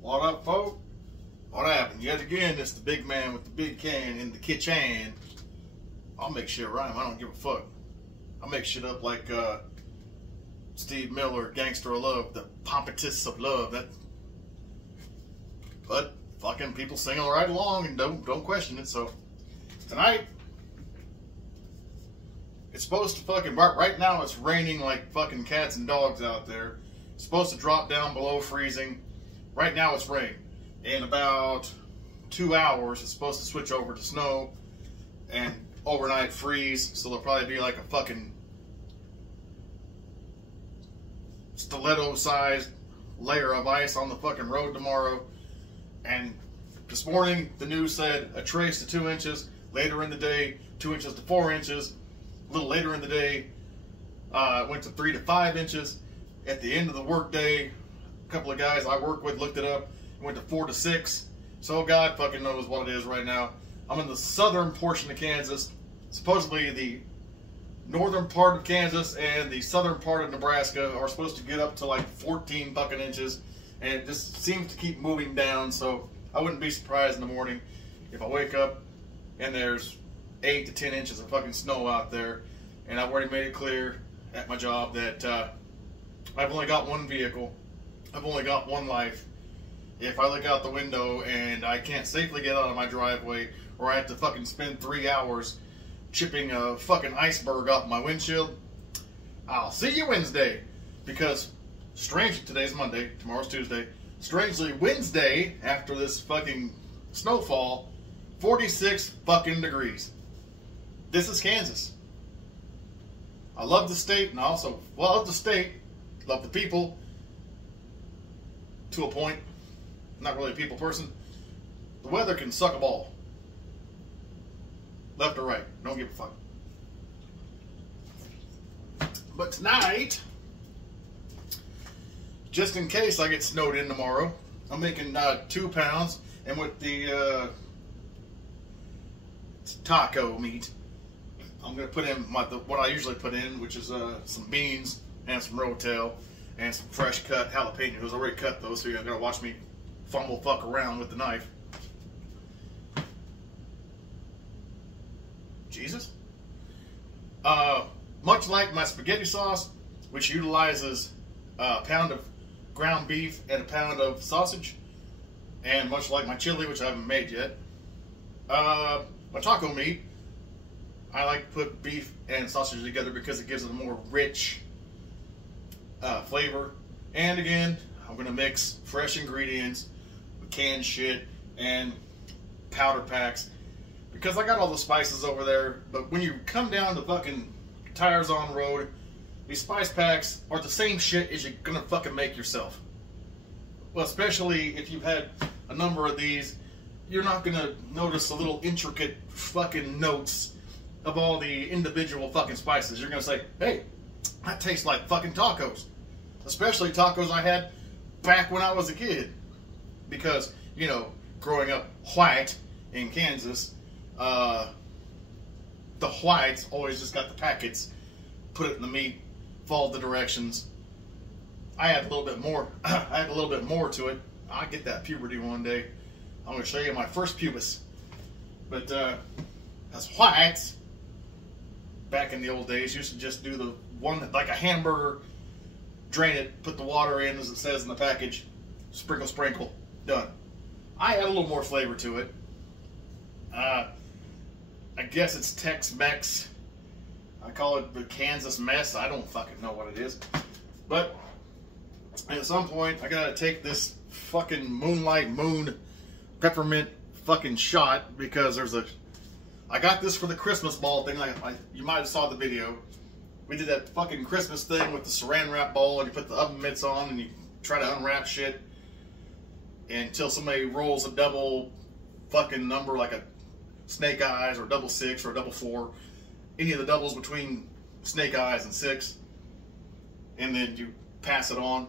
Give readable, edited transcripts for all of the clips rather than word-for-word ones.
What up, folk? What happened? Yet again, it's the big man with the big can in the kitchen. I'll make shit rhyme. I don't give a fuck. I'll make shit up like Steve Miller, Gangster of Love, the pompous of love. But fucking people sing right along and don't question it. So tonight, it's supposed to fucking right now. It's raining like fucking cats and dogs out there. It's supposed to drop down below freezing. Right now it's rain. In about 2 hours, it's supposed to switch over to snow and overnight freeze. So there'll probably be like a fucking stiletto-sized layer of ice on the fucking road tomorrow. And this morning, the news said a trace to 2 inches. Later in the day, 2 inches to 4 inches. A little later in the day, it went to 3 to 5 inches. At the end of the workday, a couple of guys I work with looked it up. It went to 4 to 6. So God fucking knows what it is right now. I'm in the southern portion of Kansas. Supposedly the northern part of Kansas and the southern part of Nebraska are supposed to get up to like 14 fucking inches. And it just seems to keep moving down. So I wouldn't be surprised in the morning if I wake up and there's 8 to 10 inches of fucking snow out there. And I've already made it clear at my job that I've only got one vehicle. I've only got one life. If I look out the window and I can't safely get out of my driveway, or I have to fucking spend 3 hours chipping a fucking iceberg off my windshield, I'll see you Wednesday. Because strangely, today's Monday, tomorrow's Tuesday. Strangely, Wednesday, after this fucking snowfall, 46 fucking degrees. This is Kansas. I love the state, and I also love the state, love the people, to a point. I'm not really a people person. The weather can suck a ball. Left or right, don't give a fuck. But tonight, just in case I get snowed in tomorrow, I'm making 2 pounds, and with the taco meat, I'm going to put in what I usually put in, which is some beans and some rotel and some fresh cut jalapenos. I already cut those, so you're going to watch me fumble fuck around with the knife. Jesus. Much like my spaghetti sauce, which utilizes a pound of ground beef and a pound of sausage, and much like my chili, which I haven't made yet, my taco meat, I like to put beef and sausage together because it gives it a more rich flavor. And again, I'm going to mix fresh ingredients with canned shit and powder packs because I got all the spices over there. But when you come down the fucking tires on road, these spice packs are the same shit as you're going to fucking make yourself. Well, especially if you've had a number of these, you're not going to notice the little intricate fucking notes of all the individual fucking spices. You're going to say, hey, that tastes like fucking tacos. Especially tacos I had back when I was a kid. Because, you know, growing up white in Kansas, the whites always just got the packets, put it in the meat, followed the directions. I had a little bit more. I had a little bit more to it. I'll get that puberty one day. I'm going to show you my first pubis. But as whites, back in the old days, used to just do the one like a hamburger, drain it, put the water in as it says in the package, sprinkle, sprinkle, done. I had a little more flavor to it. I guess it's Tex-Mex. I call it the Kansas mess. I don't fucking know what it is. But at some point, I gotta take this fucking Moonlight Moon peppermint fucking shot because I got this for the Christmas ball thing. You might have saw the video. We did that fucking Christmas thing with the saran wrap ball, and you put the oven mitts on, and you try to unwrap shit until somebody rolls a double fucking number, like a snake eyes or double 6 or double 4, any of the doubles between snake eyes and 6, and then you pass it on.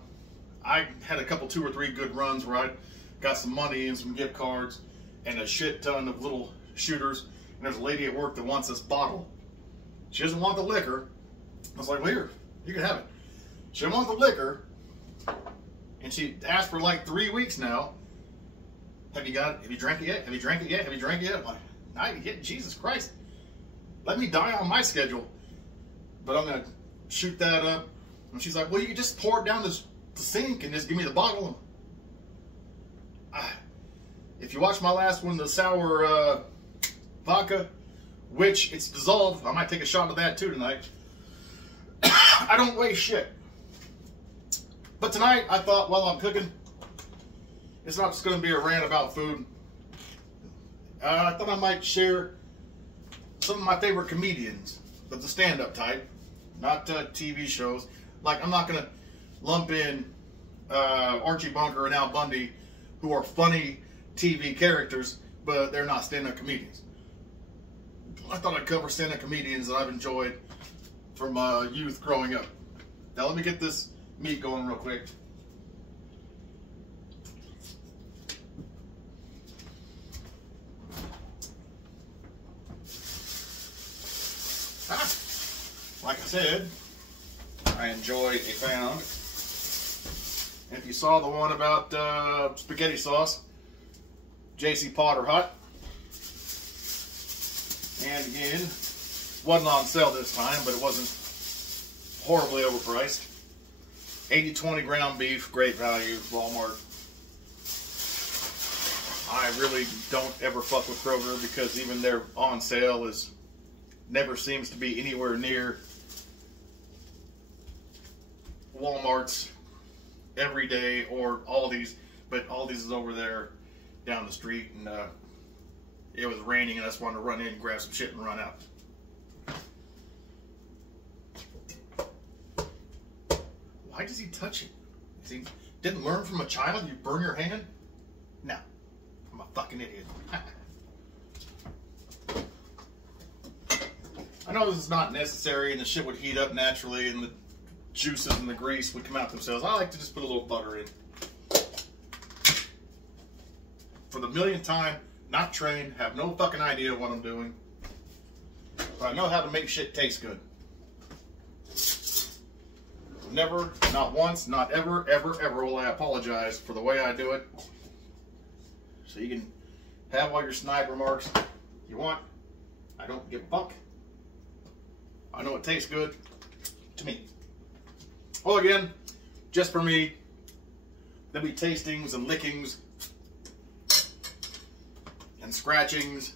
I had a couple, 2 or 3 good runs where I got some money and some gift cards and a shit ton of little shooters. And there's a lady at work that wants this bottle. She doesn't want the liquor. I was like, well, here, you can have it. She didn't want the liquor. And she asked for like 3 weeks now. Have you drank it yet? Have you drank it yet? Have you drank it yet? I'm like, not yet. Jesus Christ. Let me die on my schedule. But I'm going to shoot that up. And she's like, well, you can just pour it down the sink and just give me the bottle. If you watch my last one, the sour vodka, which it's dissolved, I might take a shot of that too tonight. I don't weigh shit. But tonight, I thought while I'm cooking, it's not just going to be a rant about food. I thought I might share some of my favorite comedians, but the stand-up type, not TV shows. Like, I'm not going to lump in Archie Bunker and Al Bundy, who are funny TV characters, but they're not stand-up comedians. I thought I'd cover stand-up comedians that I've enjoyed from youth growing up. Now, let me get this meat going real quick. Like I said, I enjoy a pound. And if you saw the one about spaghetti sauce, J.C. Potter hot. And again, wasn't on sale this time, but it wasn't horribly overpriced. 80-20 ground beef, great value, Walmart. I really don't ever fuck with Kroger because even their on sale never seems to be anywhere near Walmart's every day or Aldi's, but Aldi's is over there down the street, and it was raining and I just wanted to run in, grab some shit and run out. Why does he touch it? He didn't learn from a child you burn your hand? No, I'm a fucking idiot. I know this is not necessary and the shit would heat up naturally and the juices and the grease would come out themselves. I like to just put a little butter in. For the millionth time, not trained, have no fucking idea what I'm doing. But I know how to make shit taste good. Never, not once, not ever, ever, ever will I apologize for the way I do it. So you can have all your snide remarks you want. I don't give a fuck. I know it tastes good to me. Well, again, just for me, there'll be tastings and lickings and scratchings.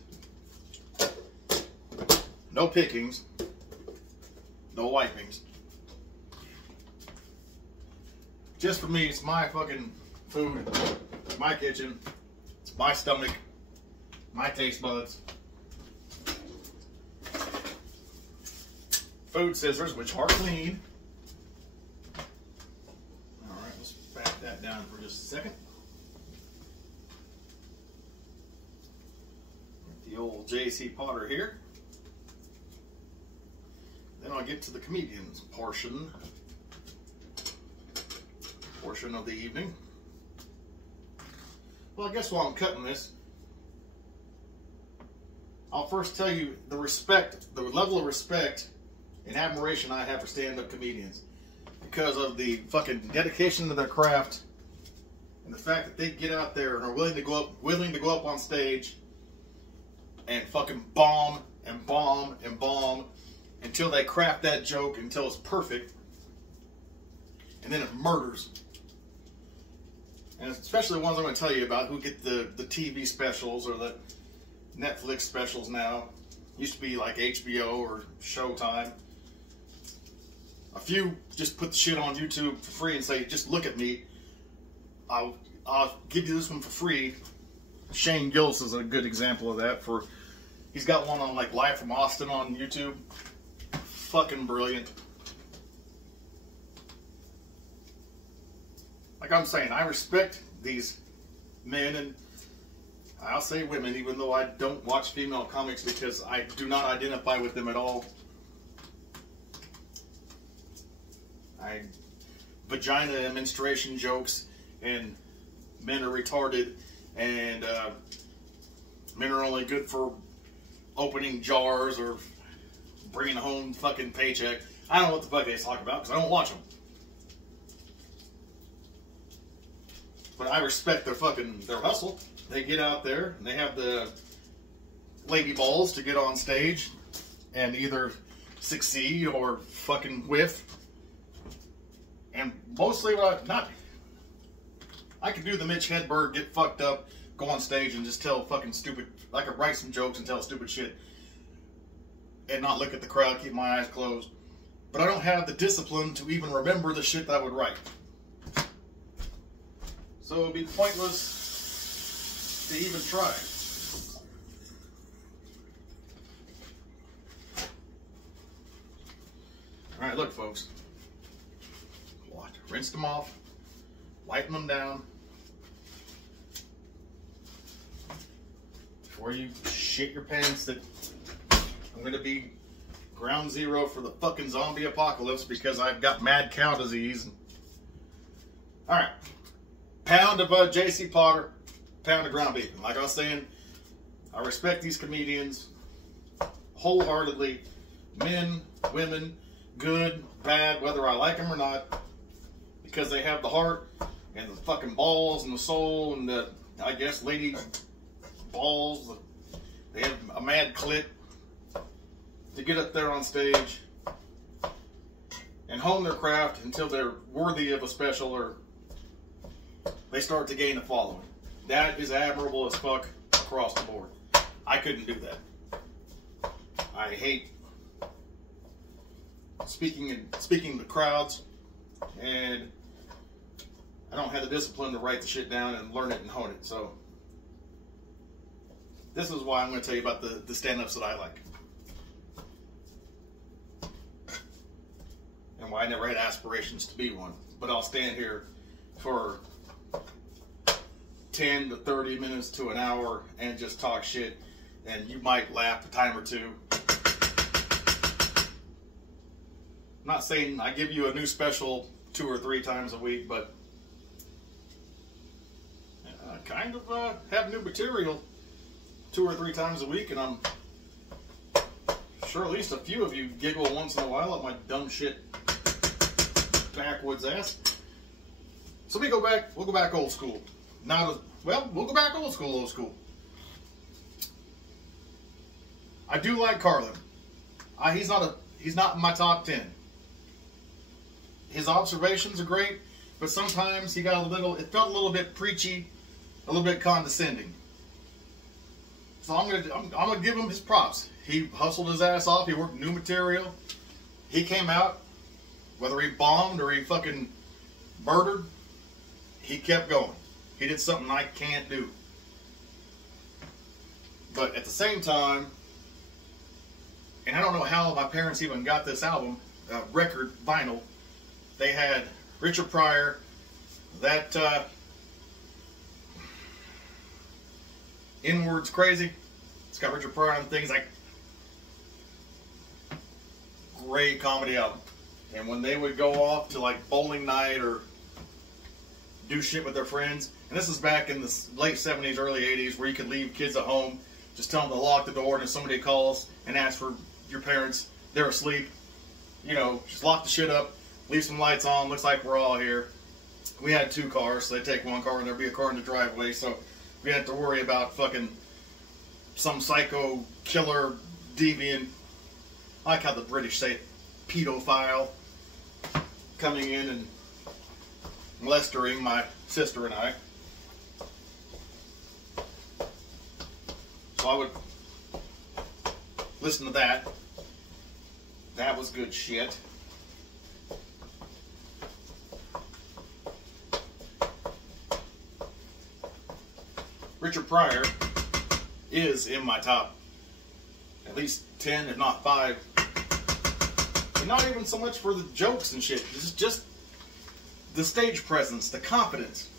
No pickings. No wipings. Just for me, it's my fucking food, it's my kitchen, it's my stomach, my taste buds. Food scissors, which are clean. Alright, let's back that down for just a second. The old J.C. Potter here. Then I'll get to the comedians portion of the evening. Well, I guess while I'm cutting this, I'll first tell you the level of respect and admiration I have for stand-up comedians because of the fucking dedication to their craft and the fact that they get out there and are willing to go up on stage and fucking bomb and bomb and bomb until they craft that joke until it's perfect, and then it murders. And especially the ones I'm going to tell you about who get the TV specials or the Netflix specials now. Used to be like HBO or Showtime. A few just put the shit on YouTube for free and say, just look at me. I'll give you this one for free. Shane Gillis is a good example of that. He's got one on like Live from Austin on YouTube. Fucking brilliant. Like I'm saying, I respect these men, and I'll say women, even though I don't watch female comics because I do not identify with them at all. Vagina and menstruation jokes, and men are retarded, and men are only good for opening jars or bringing home fucking paycheck. I don't know what the fuck they talk about because I don't watch them. But I respect their hustle. They get out there and they have the lady balls to get on stage and either succeed or fucking whiff. And mostly I could do the Mitch Hedberg, get fucked up, go on stage and just tell fucking stupid, I could write some jokes and tell stupid shit and not look at the crowd, keep my eyes closed. But I don't have the discipline to even remember the shit that I would write. So it would be pointless to even try. Alright, look folks. Rinse them off, wipe them down. Before you shit your pants that I'm going to be ground zero for the fucking zombie apocalypse because I've got mad cow disease. Alright. Pound of J.C. Potter, pound of ground beef. And like I was saying, I respect these comedians wholeheartedly. Men, women, good, bad, whether I like them or not. Because they have the heart and the fucking balls and the soul and the, I guess, lady balls. They have a mad clit to get up there on stage and hone their craft until they're worthy of a special or they start to gain a following. That is admirable as fuck across the board. I couldn't do that. I hate speaking to crowds, and I don't have the discipline to write the shit down and learn it and hone it. So this is why I'm going to tell you about the stand-ups that I like. And why I never had aspirations to be one. But I'll stand here for 10 to 30 minutes to an hour and just talk shit. And you might laugh a time or two. I'm not saying I give you a new special 2 or 3 times a week, but I kind of have new material 2 or 3 times a week, and I'm sure at least a few of you giggle once in a while at my dumb shit backwoods ass. So we'll go back old school. We'll go back old school. I do like Carlin. He's not in my top 10. His observations are great, but sometimes it felt a little bit preachy, a little bit condescending. So I'm gonna give him his props. He hustled his ass off. He worked new material. He came out, whether he bombed or he fucking murdered, he kept going. He did something I can't do. But at the same time, and I don't know how my parents even got this album, record, vinyl. They had Richard Pryor, that Inward's Crazy. It's got Richard Pryor and things like great comedy album. And when they would go off to like bowling night or do shit with their friends, and this is back in the late 70s, early 80s, where you could leave kids at home, just tell them to lock the door, and if somebody calls and asks for your parents, they're asleep. You know, just lock the shit up, leave some lights on, looks like we're all here. We had 2 cars, so they'd take 1 car and there'd be a car in the driveway, so we didn't have to worry about fucking some psycho killer deviant, I like how the British say it, pedophile, coming in and molesting my sister and I. So I would listen to that. That was good shit. Richard Pryor is in my top at least 10, if not 5. And not even so much for the jokes and shit. This is just the stage presence, the confidence,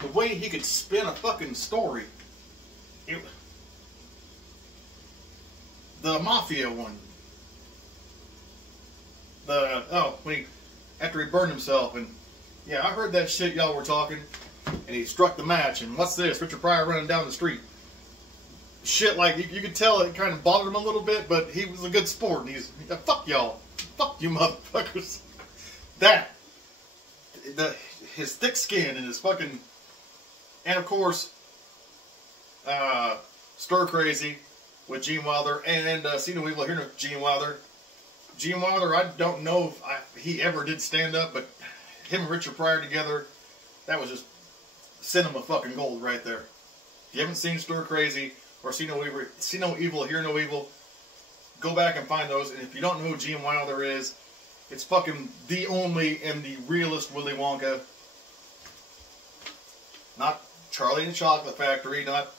the way he could spin a fucking story. The Mafia one. After he burned himself, and yeah, I heard that shit y'all were talking, and he struck the match, and what's this? Richard Pryor running down the street. Shit, like, you could tell it kind of bothered him a little bit, but he was a good sport, and fuck y'all. Fuck you motherfuckers. His thick skin and his fucking And of course, Stir Crazy with Gene Wilder, and See No Evil, Hear No Gene Wilder. Gene Wilder, I don't know if he ever did stand up, but him and Richard Pryor together, that was just cinema fucking gold right there. If you haven't seen Stir Crazy or See No Evil, Hear No Evil, go back and find those. And if you don't know who Gene Wilder is, it's fucking the only and the realest Willy Wonka. Not Charlie and the Chocolate Factory, not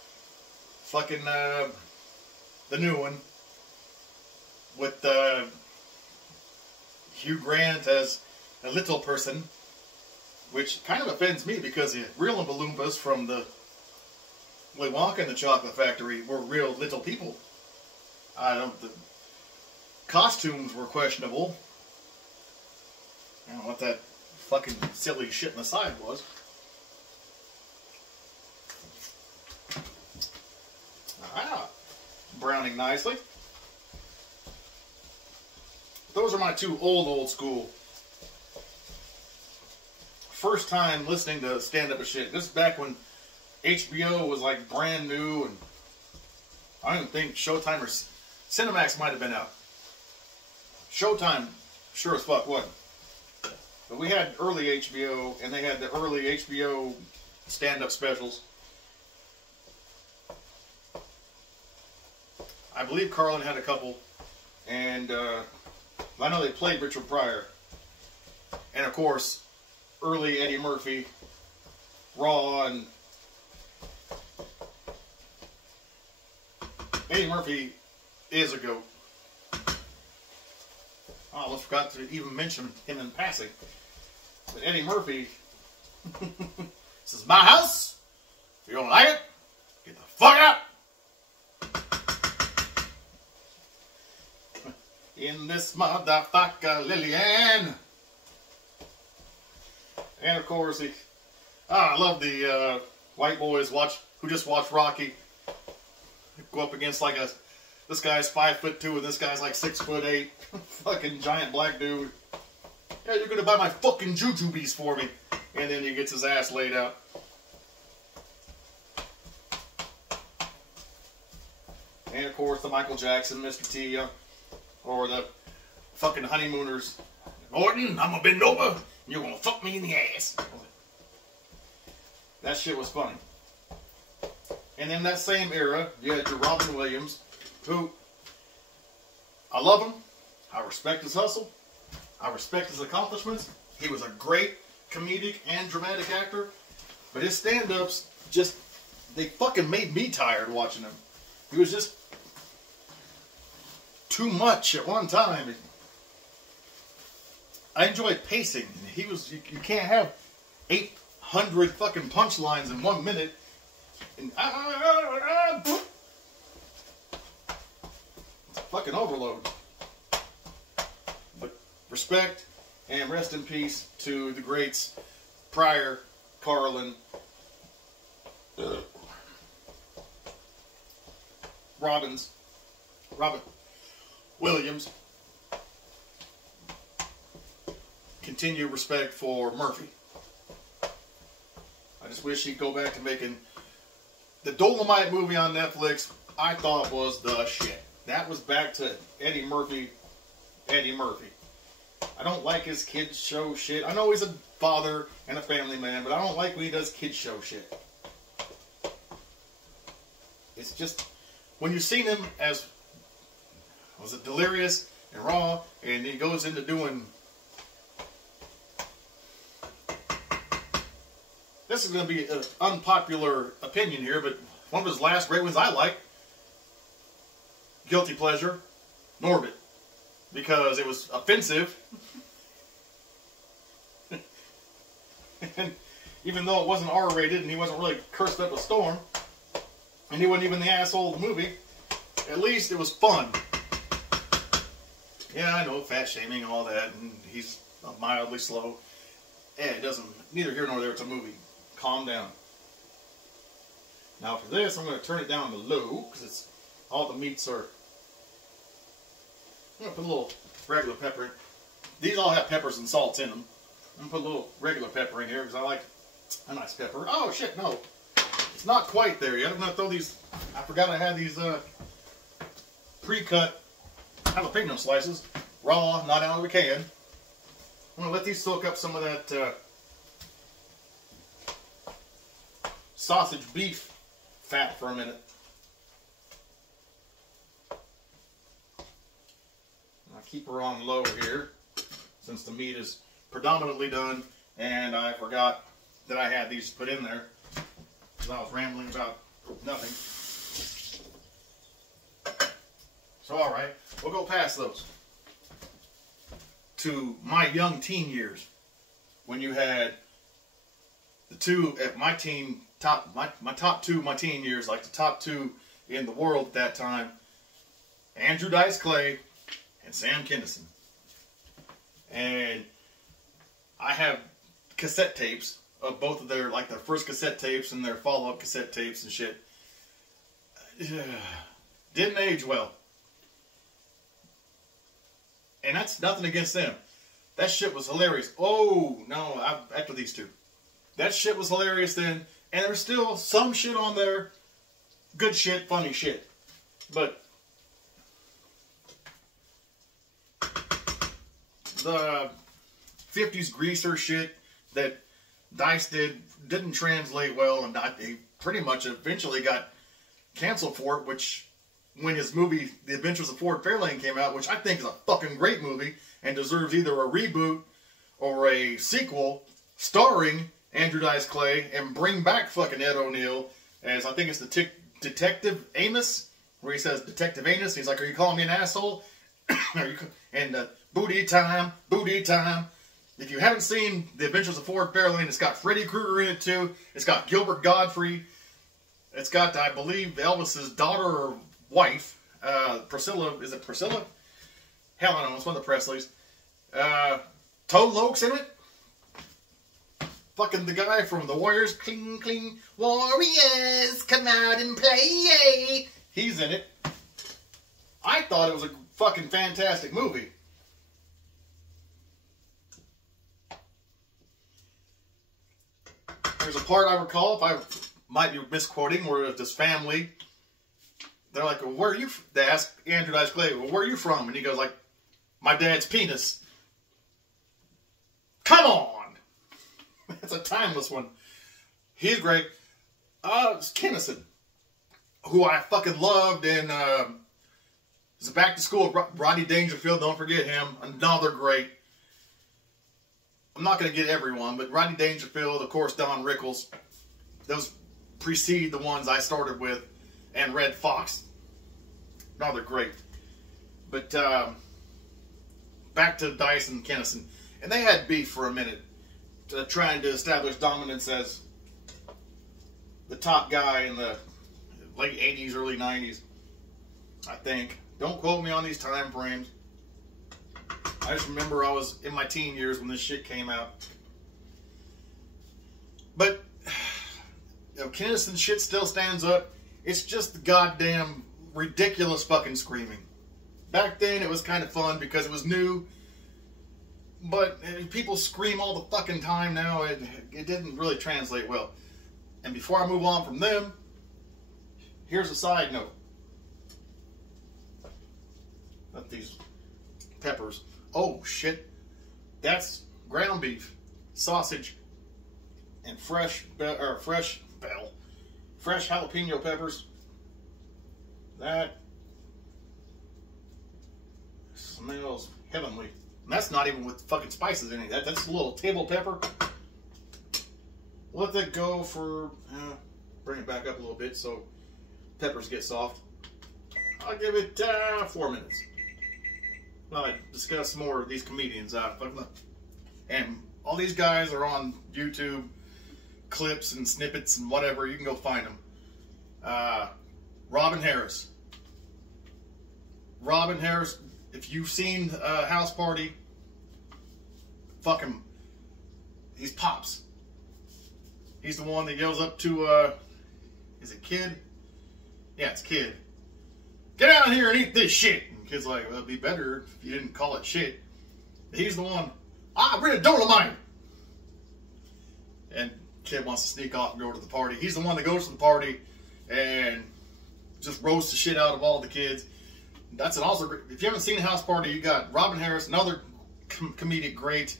fucking the new one with Hugh Grant as a little person, which kind of offends me because the real Oompa Loompas from the Willy Wonka and the Chocolate Factory were real little people. The costumes were questionable. I don't know what that fucking silly shit in the side was. Browning nicely. Those are my two old school. First time listening to stand-up and shit. This is back when HBO was like brand new, and I don't think Showtime or Cinemax might have been out. Showtime sure as fuck wasn't. But we had early HBO, and they had the early HBO stand-up specials. I believe Carlin had a couple, and I know they played Richard Pryor. And of course, early Eddie Murphy, Raw, and Eddie Murphy is a goat. I almost forgot to even mention him in passing. But Eddie Murphy, this is my house. If you don't like it, get the fuck out. In this motherfucker, Lillian. And of course, I love the white boys who just watch Rocky. Go up against like this guy's 5'2" and this guy's like 6'8". Fucking giant black dude. Yeah, you're gonna buy my fucking jujubes for me. And then he gets his ass laid out. And of course, the Michael Jackson, Mr. T, or the fucking honeymooners. Morton, I'm gonna bend over, and you're gonna fuck me in the ass. That shit was funny. And in that same era, you had your Robin Williams, who, I love him, I respect his hustle, I respect his accomplishments. He was a great comedic and dramatic actor, but his stand-ups just, they fucking made me tired watching him. He was just too much at one time. I enjoyed pacing. He was, you can't have 800 fucking punchlines in 1 minute. And fucking overload. But respect and rest in peace to the greats Pryor, Carlin, Robin Williams. Continue respect for Murphy. I just wish he'd go back to making the Dolomite movie on Netflix. I thought was the shit. That was back to Eddie Murphy. I don't like his kids show shit. I know he's a father and a family man, but I don't like when he does kids show shit. It's just, when you've seen him as, was it Delirious and Raw, and he goes into doing, this is going to be an unpopular opinion here, but one of his last great ones I like, Guilty Pleasure, Norbit, because it was offensive. And even though it wasn't R-rated and he wasn't really cursed up a storm, and he wasn't even the asshole of the movie, at least it was fun. Yeah, I know, fat shaming and all that, and he's mildly slow. Yeah, it doesn't, neither here nor there, it's a movie. Calm down. Now for this, I'm going to turn it down to low, because it's, all the meats are, I'm going to put a little regular pepper in. These all have peppers and salts in them. I'm going to put a little regular pepper in here, because I like a nice pepper. Oh shit, no. It's not quite there yet. I'm gonna throw these. I forgot I had these pre-cut jalapeno slices, raw, not out of a can. I'm gonna let these soak up some of that sausage beef fat for a minute. I'll keep her on low here since the meat is predominantly done, and I forgot that I had these put in there because I was rambling about nothing. So alright, we'll go past those to my young teen years, when you had the two at my teen my top two my teen years, like the top two in the world at that time, Andrew Dice Clay and Sam Kinison. And I have cassette tapes of both of their, like their first cassette tapes and their follow-up cassette tapes and shit. Didn't age well. And that's nothing against them. That shit was hilarious. Oh, no, after these two. That shit was hilarious then. And there's still some shit on there. Good shit, funny shit. But the 50s greaser shit that Dice didn't translate well, and he pretty much eventually got canceled for it, which when his movie The Adventures of Ford Fairlane came out, which I think is a fucking great movie and deserves either a reboot or a sequel starring Andrew Dice Clay, and bring back fucking Ed O'Neill as, I think it's the Detective Amos, where he says, Detective Amos, he's like, are you calling me an asshole? And booty time, booty time. If you haven't seen The Adventures of Ford Fairlane, it's got Freddy Krueger in it too. It's got Gilbert Gottfried. It's got, I believe, Elvis's daughter or wife, Priscilla. Is it Priscilla? Hell, I don't know. It's one of the Presleys. Toad Loke's in it. Fucking the guy from the Warriors. Cling, cling. Warriors, come out and play. He's in it. I thought it was a fucking fantastic movie. There's a part I recall, if I might be misquoting, where this family, they're like, well, where are you? They ask Andrew Dice Clay, well, where are you from? And he goes like, my dad's penis. Come on! It's a timeless one. He's great. It's Kinison, who I fucking loved in it's Back to School with Rodney Dangerfield. Don't forget him. Another great. I'm not going to get everyone, but Rodney Dangerfield, of course, Don Rickles. Those precede the ones I started with, and Red Fox. Another great. But back to Dice and Kinison. And they had beef for a minute, trying to establish dominance as the top guy in the late 80s, early 90s, I think. Don't quote me on these time frames. I just remember I was in my teen years when this shit came out. But, you know, Kinison shit still stands up. It's just the goddamn ridiculous fucking screaming. Back then it was kind of fun because it was new. But people scream all the fucking time now. It didn't really translate well. And before I move on from them, here's a side note. About these peppers. Oh shit. That's ground beef, sausage, and fresh jalapeno peppers. That smells heavenly. And that's not even with fucking spices in it. That's a little table pepper. Let that go for, bring it back up a little bit so peppers get soft. I'll give it 4 minutes. Well, I discuss more of these comedians. And all these guys are on YouTube, clips and snippets and whatever. You can go find them. Robin Harris. Robin Harris, if you've seen House Party, fuck him. He's Pops. He's the one that yells up to, is it Kid? Yeah, it's Kid. Get out here and eat this shit. And Kid's like, well, it'd be better if you didn't call it shit. He's the one, bring a Dolomite. And kid wants to sneak off and go to the party. He's the one that goes to the party and just roasts the shit out of all the kids. That's an also great. If you haven't seen House Party, you got Robin Harris, another comedic great.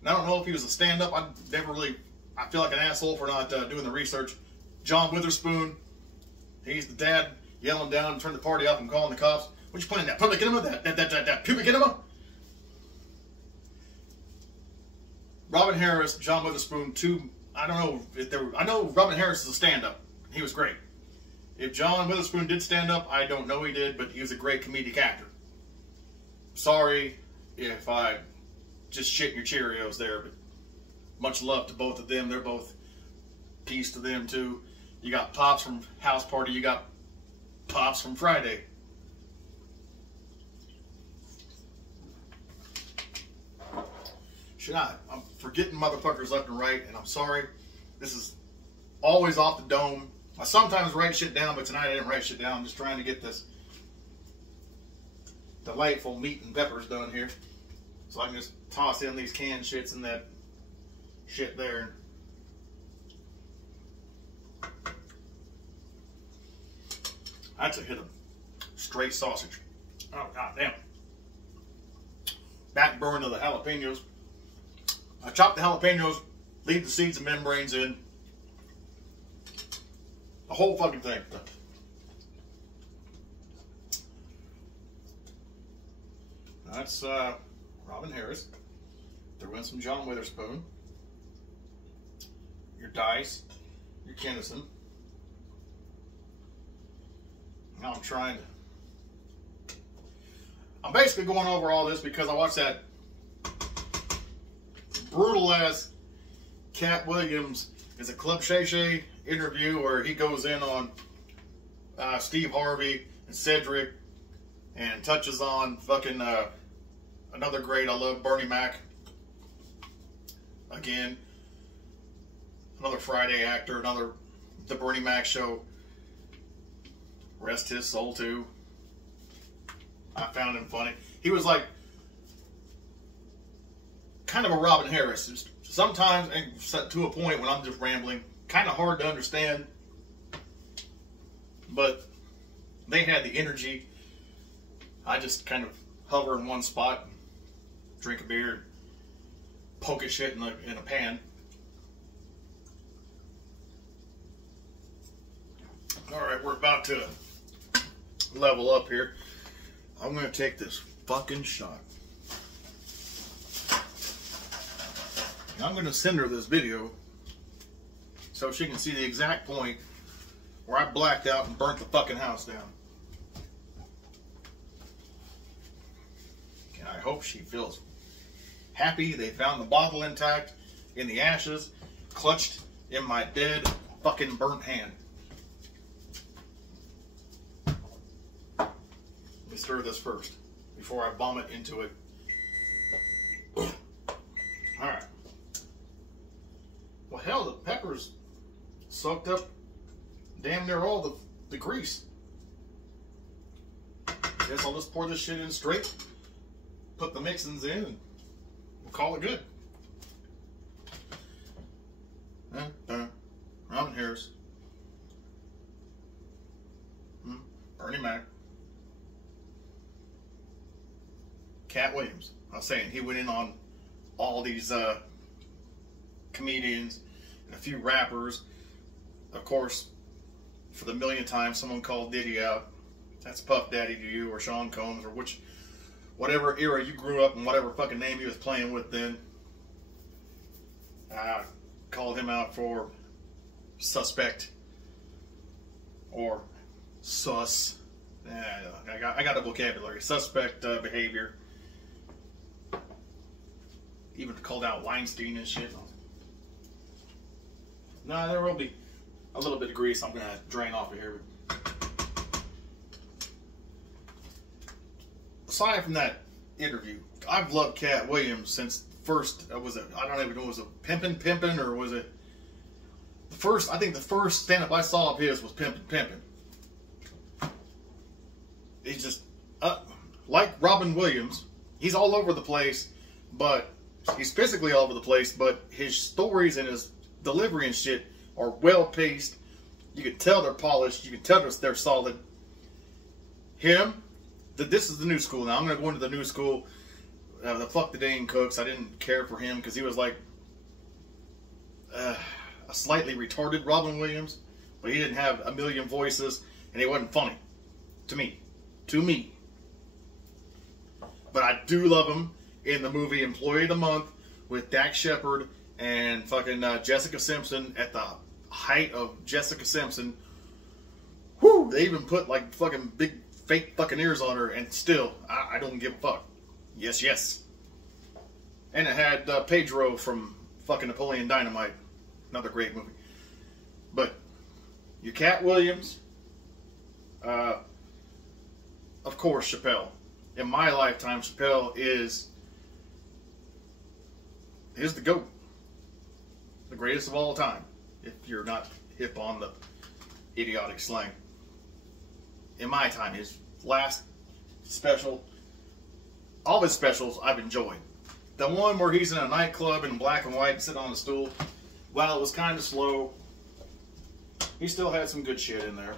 And I don't know if he was a stand-up. I feel like an asshole for not doing the research. John Witherspoon, he's the dad yelling down and turn the party off and calling the cops. What you playing, that public enema? That pubic enema? Robin Harris, John Witherspoon, I don't know if they were, I know Robin Harris is a stand-up. He was great. If John Witherspoon did stand up, I don't know he did, but he was a great comedic actor. Sorry if I just shit in your Cheerios there, but much love to both of them. They're both peace to them too. You got Pops from House Party, you got Pops from Friday. I'm forgetting motherfuckers left and right, and I'm sorry. This is always off the dome. I sometimes write shit down, but tonight I didn't write shit down. I'm just trying to get this delightful meat and peppers done here. So I can just toss in these canned shits and that shit there. That's a hit of straight sausage. Oh, god damn. Backburn of the jalapenos. I chop the jalapenos, leave the seeds and membranes in. The whole fucking thing. That's Robin Harris. Threw in some John Witherspoon. Your Dice. Your Kinnison. Now I'm basically going over all this because I watched that brutal ass Cat Williams is a Club Shay Shay interview where he goes in on Steve Harvey and Cedric and touches on fucking another great. I love Bernie Mac. Again, another Friday actor, the Bernie Mac show. Rest his soul too. I found him funny. He was like kind of a Robin Harris. Just sometimes, and to a point when I'm just rambling, kind of hard to understand. But they had the energy. I just kind of hover in one spot, drink a beer, poke at shit in a pan. Alright, we're about to level up here. I'm going to take this fucking shot. I'm going to send her this video so she can see the exact point where I blacked out and burnt the fucking house down. And I hope she feels happy they found the bottle intact in the ashes, clutched in my dead fucking burnt hand. Let me stir this first before I vomit into it. Alright. Well, hell, the peppers soaked up damn near all the grease. Guess I'll just pour this shit in straight, put the mixins in, and we'll call it good. Robin Harris. Bernie Mac. Cat Williams. I was saying, he went in on all these comedians and a few rappers. Of course, for the millionth time, someone called Diddy out. That's Puff Daddy to you, or Sean Combs, or whatever era you grew up and whatever fucking name he was playing with then. I called him out for suspect or sus. I got the vocabulary. Suspect behavior. Even called out Weinstein and shit. No, there will be a little bit of grease I'm going to drain off of here. Aside from that interview, I've loved Cat Williams since first, I don't even know, was it Pimpin' or was it the first, I think the first stand-up I saw of his was Pimpin'. He's just, like Robin Williams, he's all over the place, but he's physically all over the place, but his stories and his delivery and shit are well paced. You can tell they're polished. You can tell they're solid. This is the new school now. I'm going to go into the new school. The fuck the Dane Cooks. I didn't care for him because he was like a slightly retarded Robin Williams, but he didn't have a million voices and he wasn't funny to me. But I do love him in the movie Employee of the Month with Dak Shepard and fucking Jessica Simpson at the height of Jessica Simpson. Whoo! They even put like fucking big fake fucking ears on her, and still, I don't give a fuck. Yes, yes. And it had Pedro from fucking Napoleon Dynamite. Another great movie. But your Cat Williams, of course, Chappelle. In my lifetime, Chappelle is the GOAT. The greatest of all time. If you're not hip on the idiotic slang. In my time, his last special, all of his specials I've enjoyed. The one where he's in a nightclub in black and white sitting on a stool, while it was kind of slow, he still had some good shit in there.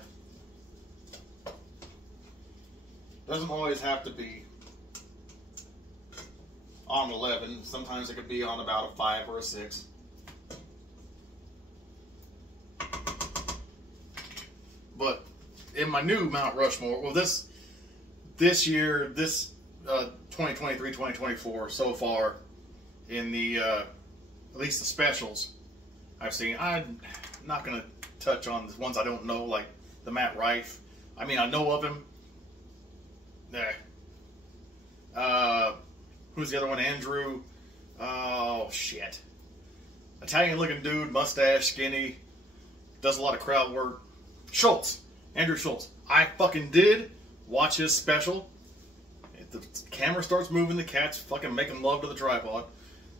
Doesn't always have to be on 11. Sometimes it could be on about a 5 or a 6. But in my new Mount Rushmore, well, this year, 2023-2024 so far, in the at least the specials I've seen, I'm not gonna touch on the ones I don't know, like the Matt Rife. I mean, I know of him. Who's the other one? Andrew. Oh shit. Italian-looking dude, mustache, skinny, does a lot of crowd work. Schultz. Andrew Schultz. I fucking did watch his special. If the camera starts moving, the cat's fucking making love to the tripod.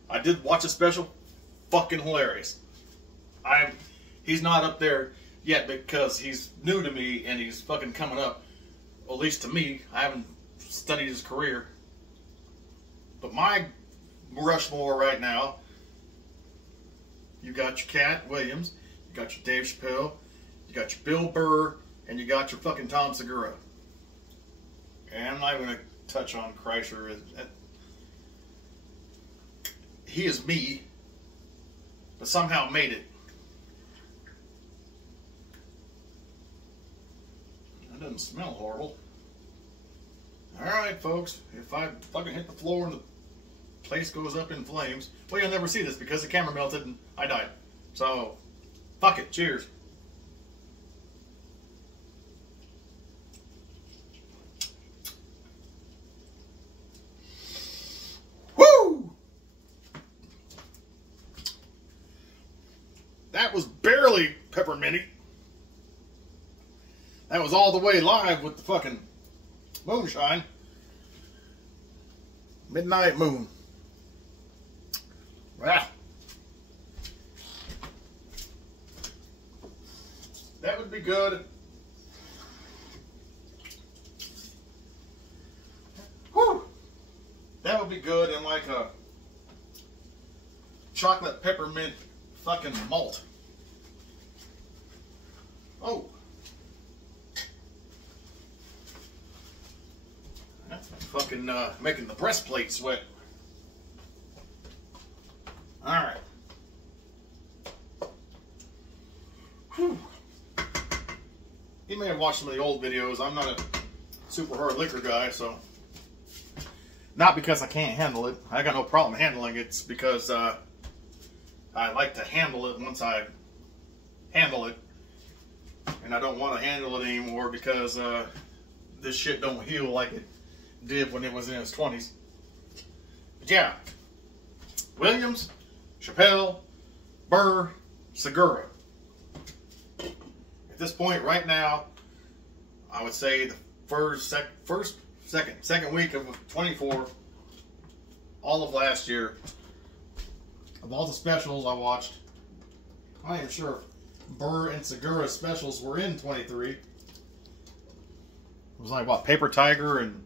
I did watch his special. Fucking hilarious. He's not up there yet because he's new to me and he's fucking coming up. Well, at least to me. I haven't studied his career. But my Rushmore right now, you got your Cat Williams, you got your Dave Chappelle, you got your Bill Burr, and you got your fucking Tom Segura. And I'm not going to touch on Kreischer. He is me, but somehow made it. That doesn't smell horrible. Alright, folks. If I fucking hit the floor and the place goes up in flames, well, you'll never see this because the camera melted and I died. So, fuck it. Cheers. Woo! That was barely pepperminty. That was all the way live with the fucking moonshine. Midnight moon. Wow. That would be good. Whew. That would be good in like a chocolate peppermint fucking malt. Oh. That's fucking making the breastplate sweat. Alright. You may have watched some of the old videos. I'm not a super hard liquor guy, so. Not because I can't handle it. I got no problem handling it. It's because I like to handle it once I handle it. And I don't want to handle it anymore because this shit don't heal like it did when it was in its 20s. But yeah. Williams, Chappelle, Burr, Segura. At this point right now, I would say the second week of 24, all of last year, of all the specials I watched, I am sure Burr and Segura specials were in 23. It was like, what, Paper Tiger and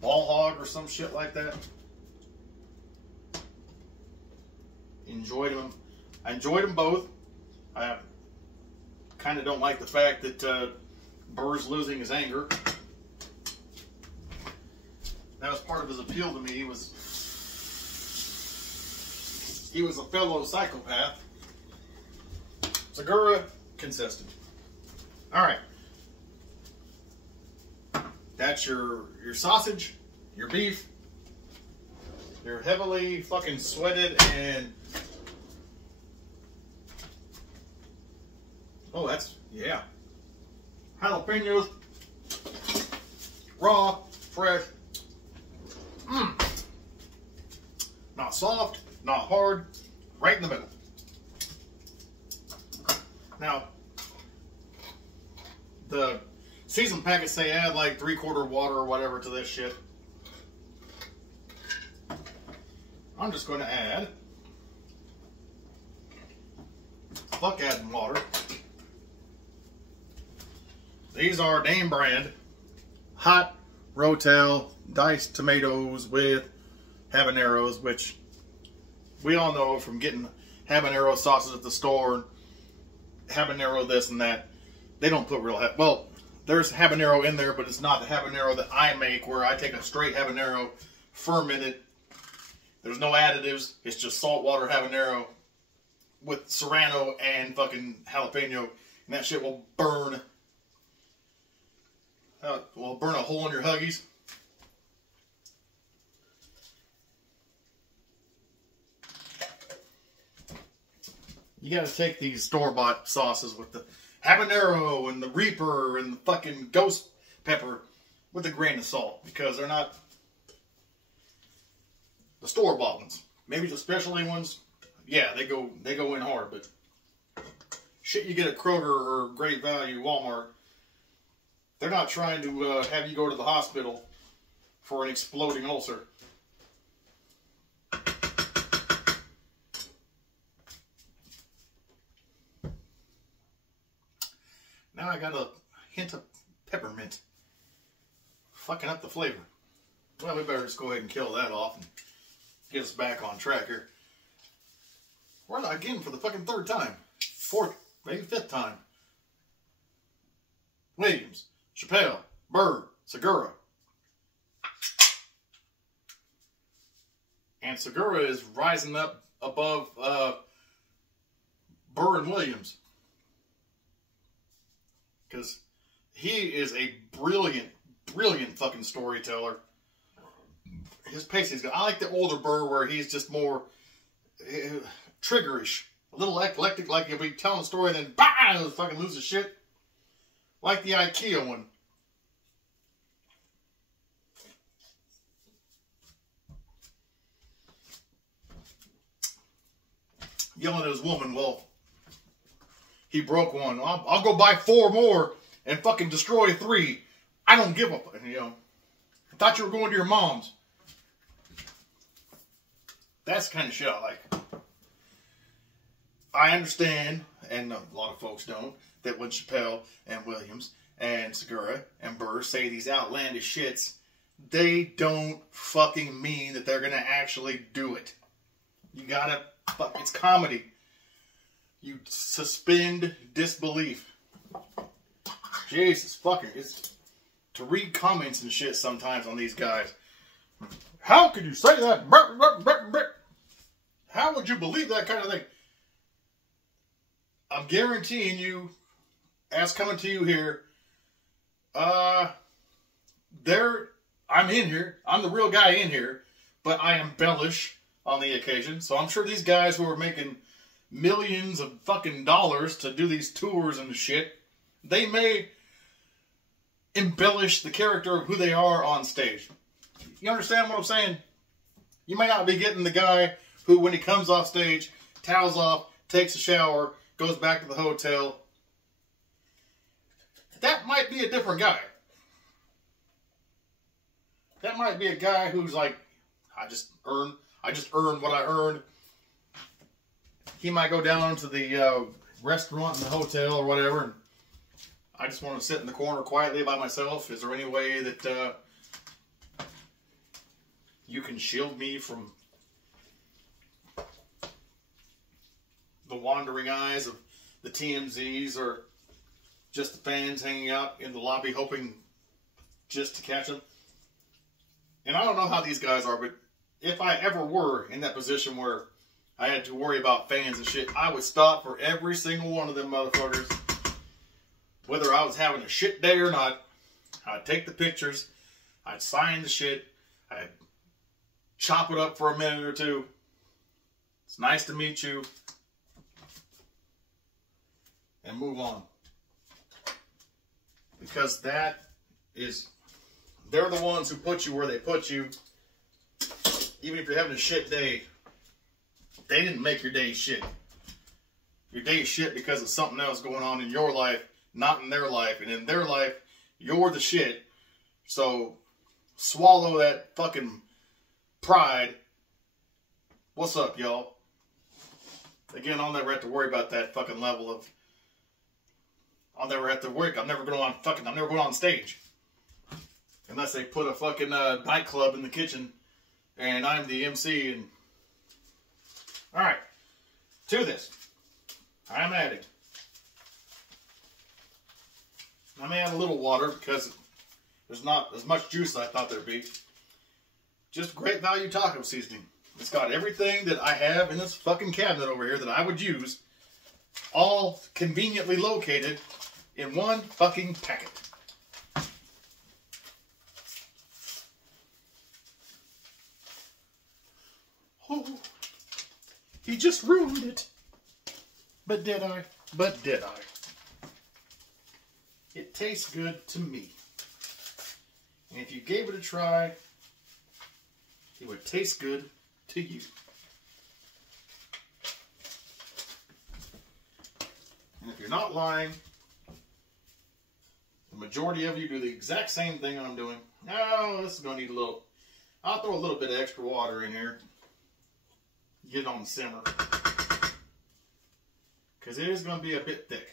Ball Hog or some shit like that. Enjoyed them I enjoyed them both. I kind of don't like the fact that Burr's losing his anger. That was part of his appeal to me. He was a fellow psychopath. Segura, consistent. All right. That's your sausage, your beef, your heavily fucking sweated and oh, that's yeah. Jalapenos, raw, fresh. Not soft, not hard, right in the middle. Now, the season packets say add like 3/4 water or whatever to this shit. I'm just going to add, fuck adding water. These are name brand hot Rotel diced tomatoes with habaneros, which we all know from getting habanero sauces at the store, habanero this and that. They don't put real well, there's habanero in there, but it's not the habanero that I make, where I take a straight habanero, ferment it. There's no additives. It's just saltwater habanero with serrano and fucking jalapeno, and that shit will burn. Will burn a hole in your Huggies. You gotta take these store-bought sauces with the habanero and the Reaper and the fucking ghost pepper with a grain of salt, because they're not the store-bought ones. Maybe the specialty ones, yeah, they go in hard, but shit you get at Kroger or Great Value, Walmart, they're not trying to have you go to the hospital for an exploding ulcer. Now I got a hint of peppermint. Fucking up the flavor. Well, we better just go ahead and kill that off and get us back on track here. We're again for the fucking third time. Fourth, maybe fifth time. Williams, Chappelle, Burr, Segura. And Segura is rising up above Burr and Williams. Because he is a brilliant, brilliant fucking storyteller. His pacing's good. I like the older Burr where he's just more triggerish. A little eclectic, like if we tell a story and then BAM! Fucking loses shit. Like the IKEA one. Yelling at his woman, well, he broke one. I'll go buy 4 more and fucking destroy 3. I don't give a fuck, you know. I thought you were going to your mom's. That's the kind of shit I like. I understand, and a lot of folks don't, that when Chappelle and Williams and Segura and Burr say these outlandish shits, they don't fucking mean that they're going to actually do it. You gotta, fuck, it's comedy. You suspend disbelief. Jesus fucking, it's to read comments and shit sometimes on these guys. How could you say that? How would you believe that kind of thing? I'm guaranteeing you, as coming to you here, I'm in here. I'm the real guy in here, but I embellish on the occasion. So I'm sure these guys who are making millions of fucking dollars to do these tours and shit, they may embellish the character of who they are on stage. You understand what I'm saying? You may not be getting the guy who, when he comes off stage, towels off, takes a shower, goes back to the hotel. That might be a different guy. That might be a guy who's like, I just earned what I earned. He might go down to the restaurant in the hotel or whatever, and I just want to sit in the corner quietly by myself. Is there any way that you can shield me from the wandering eyes of the TMZs or just the fans hanging out in the lobby hoping just to catch them. And I don't know how these guys are, but if I ever were in that position where I had to worry about fans and shit, I would stop for every single one of them motherfuckers. Whether I was having a shit day or not, I'd take the pictures, I'd sign the shit, I'd chop it up for a minute or two. It's nice to meet you. And move on. Because that is, they're the ones who put you where they put you. Even if you're having a shit day, they didn't make your day shit. Your day is shit because of something else going on in your life, not in their life. And in their life, you're the shit. So swallow that fucking pride. What's up, y'all? Again, I'll never have to worry about that fucking level of, I'll never have to work. I'm never going on stage. Unless they put a fucking nightclub in the kitchen and I'm the MC. And alright, to this. I'm adding a little water because there's not as much juice as I thought there'd be. Just great value taco seasoning. It's got everything that I have in this fucking cabinet over here that I would use, all conveniently located in one fucking packet. Oh, he just ruined it. But did I? But did I? It tastes good to me. And if you gave it a try, it would taste good to you. And if you're not lying, the majority of you do the exact same thing I'm doing. Oh, this is going to need a little, I'll throw a little bit of extra water in here. Get it on the simmer. Because it is going to be a bit thick.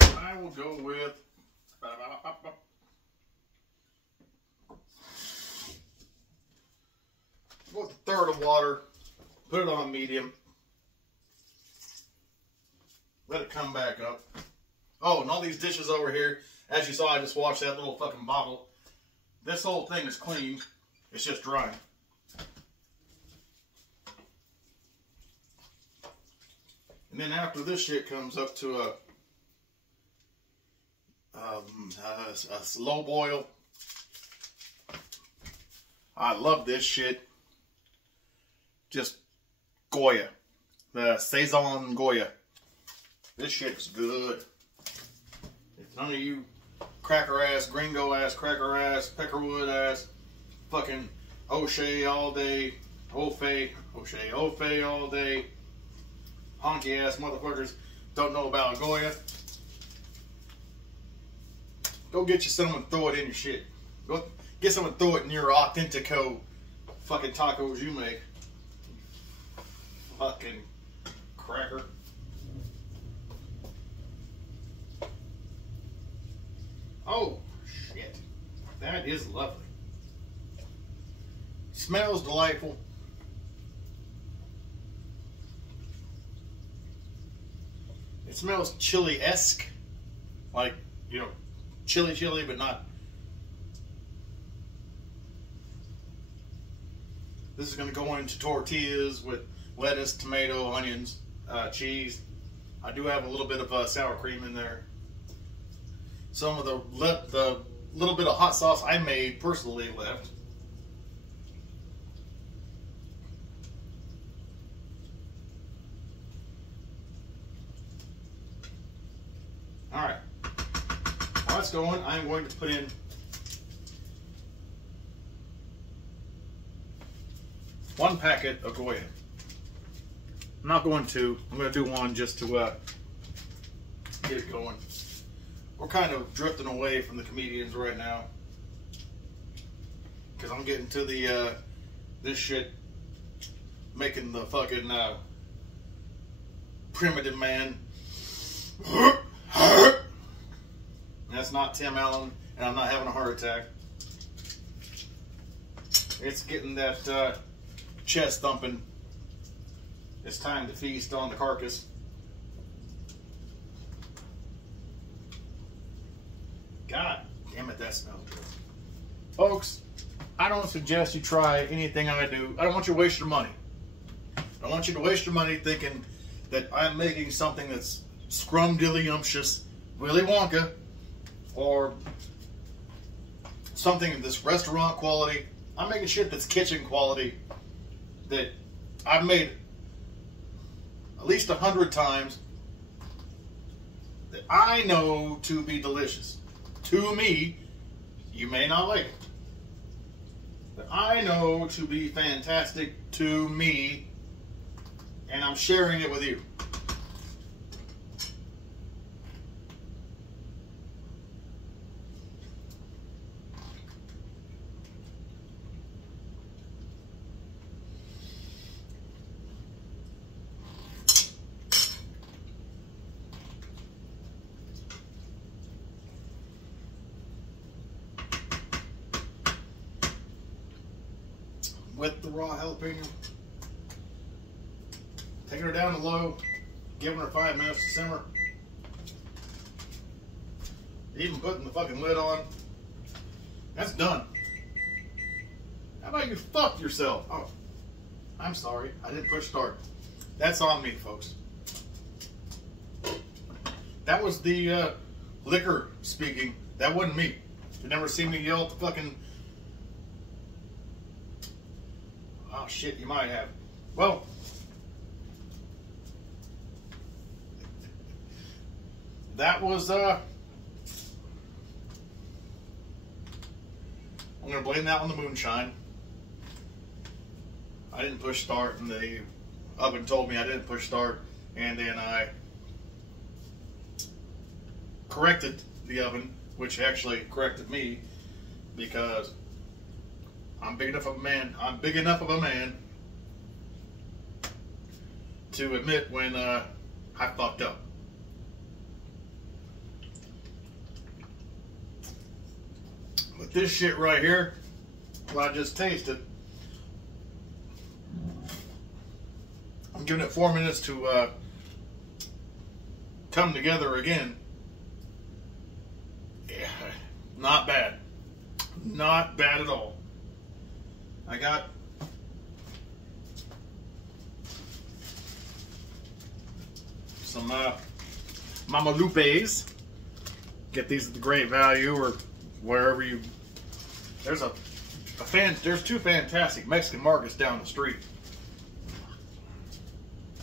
I will go with a third of water. Put it on medium. Let it come back up. Oh, and all these dishes over here, as you saw, I just washed that little fucking bottle. This whole thing is clean. It's just dry. And then after this shit comes up to a slow boil. I love this shit. Just Goya. The Saison Goya. This shit's good. If none of you cracker ass, gringo ass, cracker ass, peckerwood ass, fucking O'Shea all day, O'Fay all day, honky ass motherfuckers don't know about Goya, go get you someone and throw it in your shit. Go get someone and throw it in your Authentico fucking tacos you make. Fucking cracker. Oh, shit. That is lovely. Smells delightful. It smells chili-esque. Like, you know, chili, but not. This is going to go into tortillas with lettuce, tomato, onions, cheese. I do have a little bit of sour cream in there. Some of the little bit of hot sauce I made personally left. Alright. While that's going, I'm going to put in one packet of Goya. I'm not going to. I'm going to do one just to get it going. We're kind of drifting away from the comedians right now. Because I'm getting to the, this shit making the fucking primitive man. That's not Tim Allen, and I'm not having a heart attack. It's getting that chest thumping. It's time to feast on the carcass. God damn it, that smells good. Folks, I don't suggest you try anything I do. I don't want you to waste your money. I don't want you to waste your money thinking that I'm making something that's scrumdiddlyumptious, Willy Wonka, or something that's restaurant quality. I'm making shit that's kitchen quality that I've made at least 100 times that I know to be delicious. To me, you may not like it, but I know to be fantastic to me, and I'm sharing it with you. With the raw jalapeno, taking her down to low, giving her 5 minutes to simmer, even putting the fucking lid on. That's done. How about you fuck yourself? Oh, I'm sorry, I didn't push start. That's on me, folks. That was the liquor speaking. That wasn't me. You never seen me yell at the fucking... Oh shit, you might have. Well, that was I'm gonna blame that on the moonshine. I didn't push start, and the oven told me I didn't push start, and then I corrected the oven, which actually corrected me, because I'm big enough of a man. I'm big enough of a man to admit when I fucked up. But this shit right here, what I just tasted, I'm giving it 4 minutes to come together again. Yeah, not bad. Not bad at all. I got some Mama Lupe's. Get these at the Great Value or wherever you. There's there's 2 fantastic Mexican markets down the street.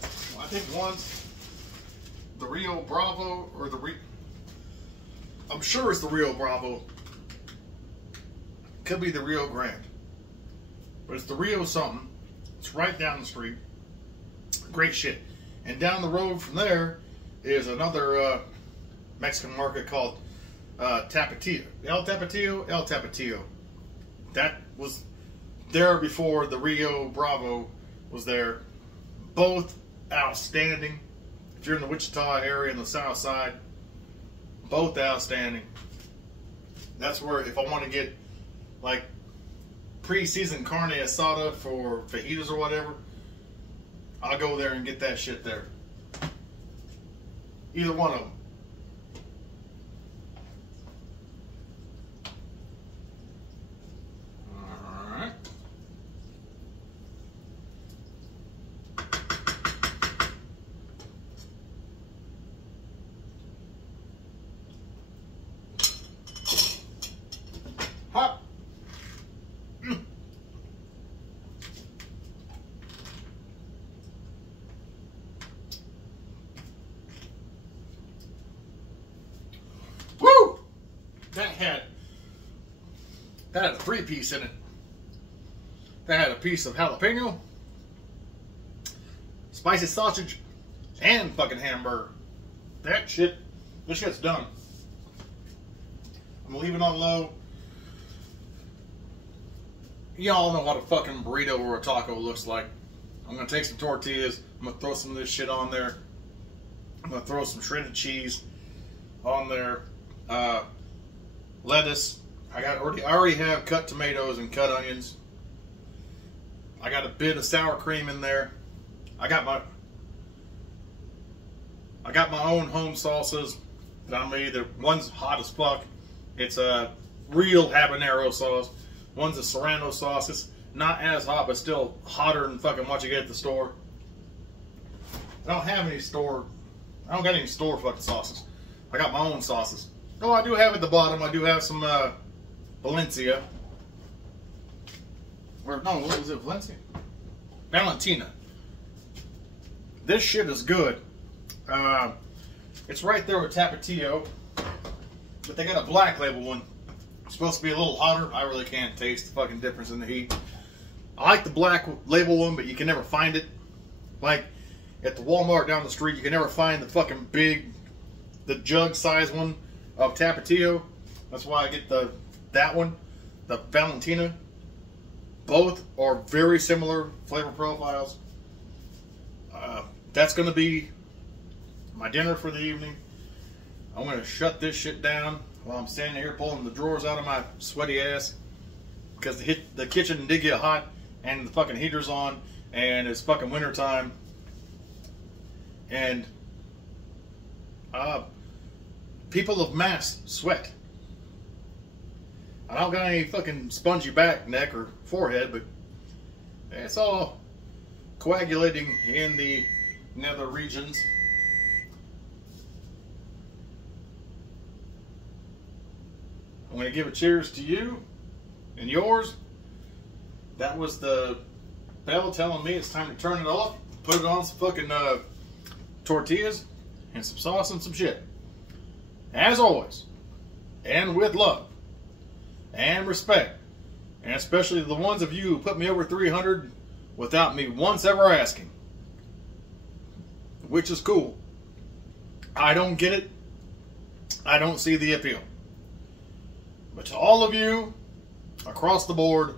I think one's the Rio Bravo or I'm sure it's the Rio Bravo. Could be the Rio Grande. But it's the Rio something. It's right down the street. Great shit. And down the road from there is another Mexican market called Tapatio. El Tapatio. That was there before the Rio Bravo was there. Both outstanding. If you're in the Wichita area in the south side, both outstanding. That's where, if I want to get like pre-seasoned carne asada for fajitas or whatever, I'll go there and get that shit there. Either one of them. Alright. Hot. That had a 3-piece in it. That had a piece of jalapeno, spicy sausage, and fucking hamburger. This shit's done. I'm gonna leave it on low. Y'all know what a fucking burrito or a taco looks like. I'm gonna take some tortillas. I'm gonna throw some of this shit on there. I'm gonna throw some shredded cheese on there. Lettuce. I already have cut tomatoes and cut onions. I got a bit of sour cream in there. I got my own home sauces that I made. One's hot as fuck. It's a real habanero sauce. One's a serrano sauce. It's not as hot, but still hotter than fucking what you get at the store. I don't have any store. I don't got any store fucking sauces. I got my own sauces. Oh, I do have at the bottom. I do have some Valencia. Or no, what was it? Valencia? Valentina. This shit is good. It's right there with Tapatio, but they got a black label one. It's supposed to be a little hotter. I really can't taste the fucking difference in the heat. I like the black label one, but you can never find it. Like at the Walmart down the street, you can never find the fucking the jug size one of Tapatio. That's why I get that one, the Valentina. Both are very similar flavor profiles. That's going to be my dinner for the evening. I'm going to shut this shit down while I'm standing here pulling the drawers out of my sweaty ass because the kitchen did get hot and the fucking heater's on and it's fucking winter time. And people of mass sweat. I don't got any fucking spongy back, neck, or forehead, but it's all coagulating in the nether regions. I'm going to give a cheers to you and yours. That was the bell telling me it's time to turn it off. Put it on some fucking tortillas and some sauce and some shit. As always, and with love and respect, and especially the ones of you who put me over 300 without me once ever asking, which is cool. I don't get it. I don't see the appeal. But to all of you across the board,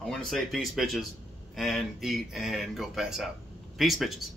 I want to say peace, bitches, and eat and go pass out. Peace, bitches.